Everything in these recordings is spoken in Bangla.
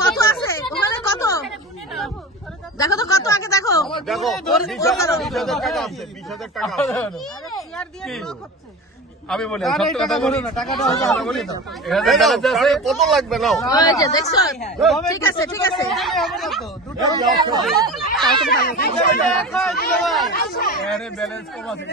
কত আছে কত দেখো তো কত আগে দেখো আমি বলি কত লাগবে না দেখছো ঠিক আছে ঠিক আছে ব্যালেন্স কম আছে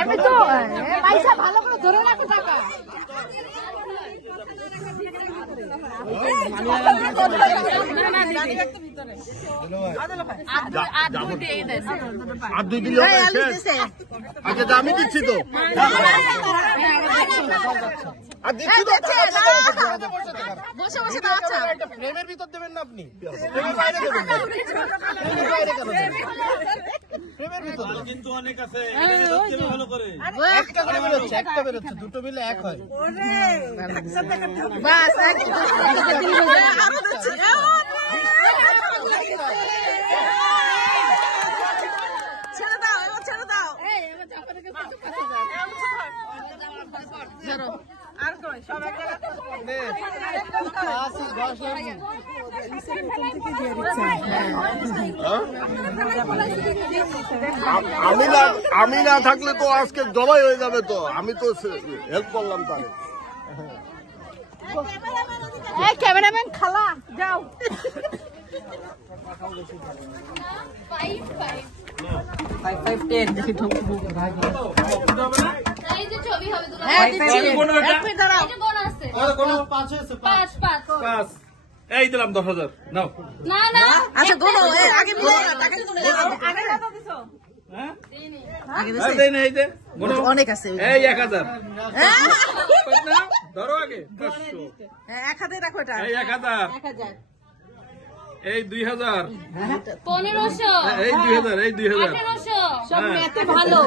আমি তো পয়সা ভালো করে ধরে রাখো টাকা আচ্ছা আমি দিচ্ছি তো বসে বসে প্রেমের ভিতর দেবেন না আপনি কিন্তু অনেক আছে ভালো করে একটা করে বেরোচ্ছে একটা বেরোচ্ছে দুটো মিলে এক হয় ছেড়ে দাও ছেড়ে দাও আমি না থাকলে তো আজকে জবাই হয়ে যাবে তো আমি তো হেল্প করলাম তাহলে ক্যামেরাম্যান খালা যাও এই দিলাম 10,000 নাও না না আচ্ছা গোনো আগে অনেক আছে এই 1000 ধরো আগে 1 হাতে রাখো এটা এই 1000 এই 2000 1500 এই 2000 এই 2000 1800 সব এত ভালো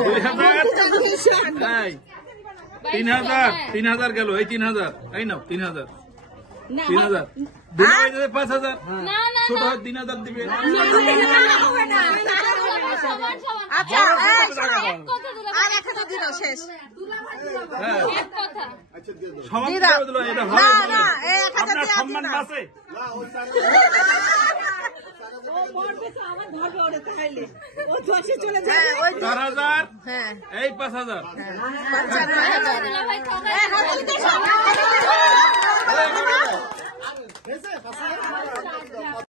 3000 গেল এই 3000 এই নাও 3000 5000 না না ছোট 3000 দিবে আচ্ছা আর 1000 দিন শেষ এক কথা সমান করে দিল এটা হয় না 1000 আপনার সম্মান বাঁচে ও পড়বে তো আমার ধরবে ওরে তাইলে ও ধসে চলে যায় 4000 হ্যাঁ এই 5000 5000 হ্যাঁ